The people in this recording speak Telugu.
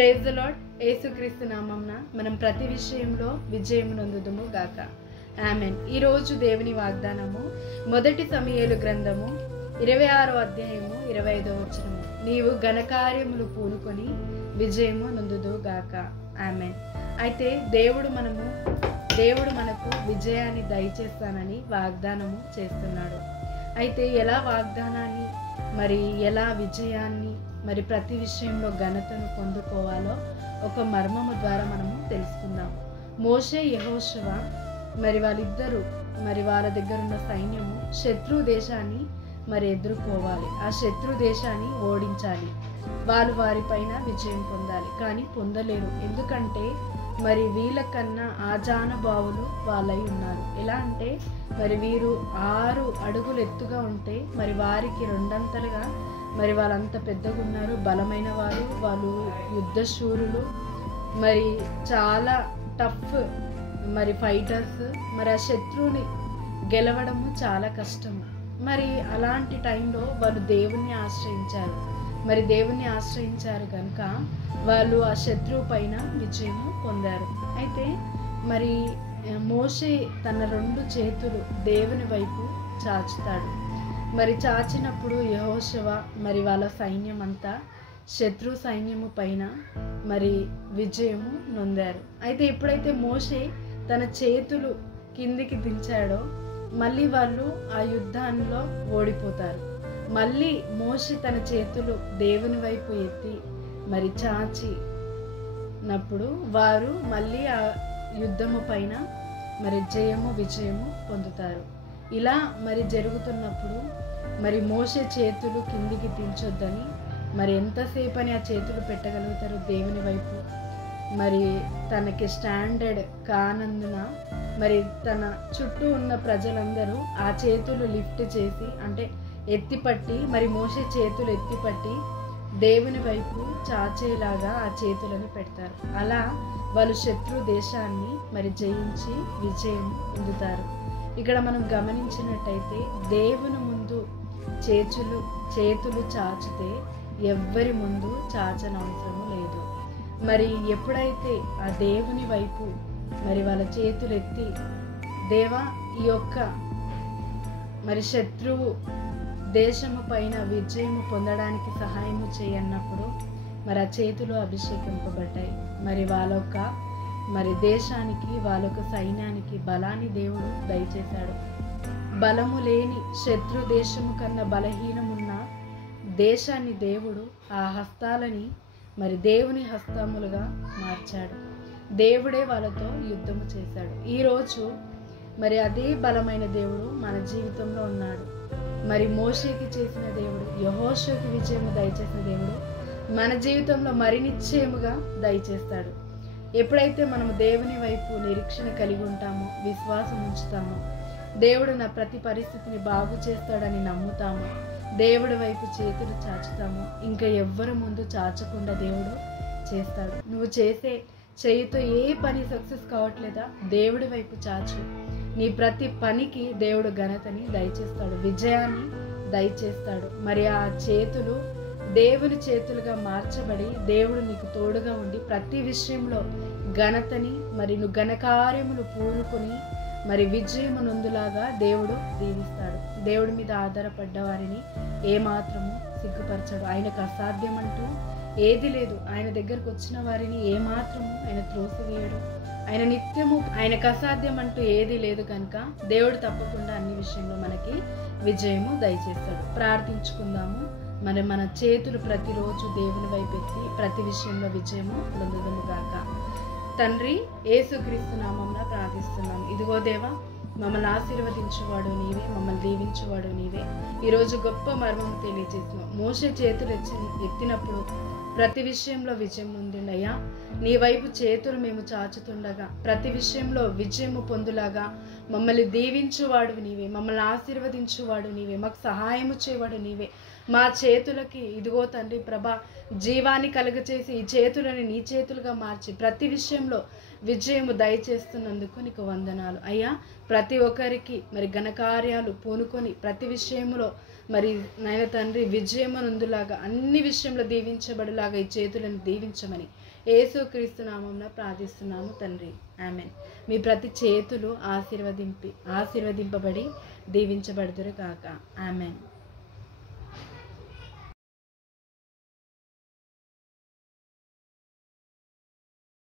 Praise the lord. యేసుక్రీస్తు నామమున మనం ప్రతి విషయంలో విజయము నొందుదుము గాక. ఆమేన్. ఈరోజు దేవుని వాగ్దానము మొదటి సమూయేలు గ్రంథము 26వ అధ్యాయము 25వ వచనము. నీవు ఘనకార్యములు పూనుకొని విజయము నొందుదు గాక. ఆమేన్. అయితే దేవుడు మనకు విజయాన్ని దయచేస్తానని వాగ్దానము చేస్తున్నాడు. అయితే ఎలా వాగ్దానాన్ని ఎలా విజయాన్ని ప్రతి విషయంలో ఘనతను పొందుకోవాలో ఒక మర్మము ద్వారా మనము తెలుసుకుందాం. మోషే యెహోషువ వాళ్ళిద్దరూ వాళ్ళ దగ్గర ఉన్న సైన్యము శత్రు దేశాన్ని ఎదుర్కోవాలి. ఆ శత్రు దేశాన్ని ఓడించాలి. వాళ్ళు వారిపైన విజయం పొందాలి. కానీ పొందలేరు. ఎందుకంటే వీళ్ళకన్నా ఆజానుభావులు వాళ్ళై ఉన్నారు. ఎలా అంటే వీరు 6 అడుగులు ఎత్తుగా ఉంటే వారికి 2 అంతలుగా వాళ్ళంత పెద్దగా ఉన్నారు. బలమైన వాళ్ళు యుద్ధశూరులు, చాలా టఫ్ ఫైటర్స్. ఆ శత్రువుని గెలవడము చాలా కష్టము. అలాంటి టైంలో వాళ్ళు దేవుణ్ణి ఆశ్రయించారు కనుక వాళ్ళు ఆ శత్రువు పైన విజయము పొందారు. అయితే మోషే తన 2 చేతులు దేవుని వైపు చాచుతాడు. చాచినప్పుడు యెహోషువ వాళ్ళ సైన్యం అంతా శత్రు సైన్యము పైన విజయము నొందారు. అయితే ఎప్పుడైతే మోషే తన చేతులు కిందికి దించాడో మళ్ళీ వాళ్ళు ఆ యుద్ధాల్లో ఓడిపోతారు. మళ్ళీ మోషే తన చేతులు దేవుని వైపు ఎత్తి చాచినప్పుడు వారు మళ్ళీ ఆ యుద్ధము పైన విజయము పొందుతారు. ఇలా జరుగుతున్నప్పుడు మోషే చేతులు కిందికి దించొద్దని ఎంతసేపు అని ఆ చేతులు పెట్టగలుగుతారు దేవుని వైపు. తనకి స్టాండర్డ్ కానందున తన చుట్టూ ఉన్న ప్రజలందరూ ఆ చేతులు లిఫ్ట్ చేసి అంటే ఎత్తిపట్టి మోషే చేతులు ఎత్తిపట్టి దేవుని వైపు చాచేలాగా ఆ చేతులను పెడతారు. అలా వాళ్ళు శత్రు దేశాన్ని జయించి విజయం పొందుతారు. ఇక్కడ మనం గమనించినట్టయితే దేవుని ముందు చేతులు చాచితే ఎవ్వరి ముందు చాచనవసరం లేదు. ఎప్పుడైతే ఆ దేవుని వైపు వాళ్ళ చేతులు ఎత్తి దేవా ఈ యొక్క శత్రువు దేశము పైన విజయము పొందడానికి సహాయము చేయన్నప్పుడు ఆ చేతులు అభిషేకింపబడ్డాయి. వాళ్ళొక్క దేశానికి వాళ్ళొక సైన్యానికి బలాన్ని దేవుడు దయచేశాడు. బలము లేని శత్రు దేశము కన్నా బలహీనమున్న దేశాన్ని దేవుడు ఆ హస్తాలని దేవుని హస్తములుగా మార్చాడు. దేవుడే వాళ్ళతో యుద్ధము చేశాడు. ఈరోజు అదే బలమైన దేవుడు మన జీవితంలో ఉన్నాడు. మోషేకి చేసిన దేవుడు, యెహోషువకి విజయము దయచేసిన దేవుడు మన జీవితంలో నిశ్చయముగా దయచేస్తాడు. ఎప్పుడైతే మనము దేవుని వైపు నిరీక్షణ కలిగి ఉంటామో, విశ్వాసం ఉంచుతామో, దేవుడు నా ప్రతి పరిస్థితిని బాగు చేస్తాడని నమ్ముతామో, దేవుడి వైపు చేతులు చాచుతామో, ఇంకా ఎవ్వరి ముందు చాచకుండా దేవుడు చేస్తాడు. నువ్వు చేసే చేయితో ఏ పని సక్సెస్ కావట్లేదా, దేవుడి వైపు చాచు. నీ ప్రతి పనికి దేవుడు ఘనతని దయచేస్తాడు, విజయాన్ని దయచేస్తాడు. ఆ చేతులు దేవుని చేతులుగా మార్చబడి దేవుడు నీకు తోడుగా ఉండి ప్రతి విషయంలో ఘనతని నువ్వు ఘనకార్యములు పూనుకొని విజయము నొందులాగా దేవుడు దీవిస్తాడు. దేవుడి మీద ఆధారపడ్డ వారిని ఏమాత్రము సిగ్గుపరచడు. ఆయనకు అసాధ్యం అంటూ ఏది లేదు. ఆయన దగ్గరకు వచ్చిన వారిని ఏమాత్రము ఆయన త్రోసివేయడు. ఆయన నిత్యము ఆయనకు అసాధ్యం అంటూ ఏది లేదు కనుక దేవుడు తప్పకుండా అన్ని విషయంలో మనకి విజయము దయచేస్తాడు. ప్రార్థించుకుందాము. మన చేతులు ప్రతిరోజు దేవుని వైపు ఎత్తి ప్రతి విషయంలో విజయము పొందుదుము గాక. తండ్రి, యేసుక్రీస్తు నామమున ప్రార్థిస్తున్నాము. ఇదిగో దేవా, మమ్మల్ని ఆశీర్వదించువాడు నీవే, మమ్మల్ని దీవించువాడు నీవే. ఈరోజు గొప్ప మర్మం తెలియజేస్తున్నాం. మోషే చేతులు ఎత్తినప్పుడు ప్రతి విషయంలో విజయం పొందిండయ్యా. నీ వైపు చేతులు మేము చాచుతుండగా ప్రతి విషయంలో విజయము పొందులాగా మమ్మల్ని దీవించువాడు నీవే, మమ్మల్ని ఆశీర్వదించువాడు నీవే, మాకు సహాయము చేయవాడు నీవే. మా చేతులకి ఇదిగో తండ్రి ప్రభా జీవాన్ని కలుగచేసి ఈ చేతులని నీ చేతులుగా మార్చి ప్రతి విషయంలో విజయము దయచేస్తున్నందుకు నీకు వందనాలు అయ్యా. ప్రతి ఒక్కరికి మరి ఘనకార్యాలు పూనుకొని ప్రతి విషయంలో మరి నాయన తండ్రి విజయమనుందులాగా అన్ని విషయంలో దీవించబడులాగా ఈ చేతులను దీవించమని యేసుక్రీస్తు నామమున ప్రార్థిస్తున్నాము తండ్రి. ఆమేన్. మీ ప్రతి చేతులు ఆశీర్వదింపబడి దీవించబడుదురు కాక. ఆమేన్.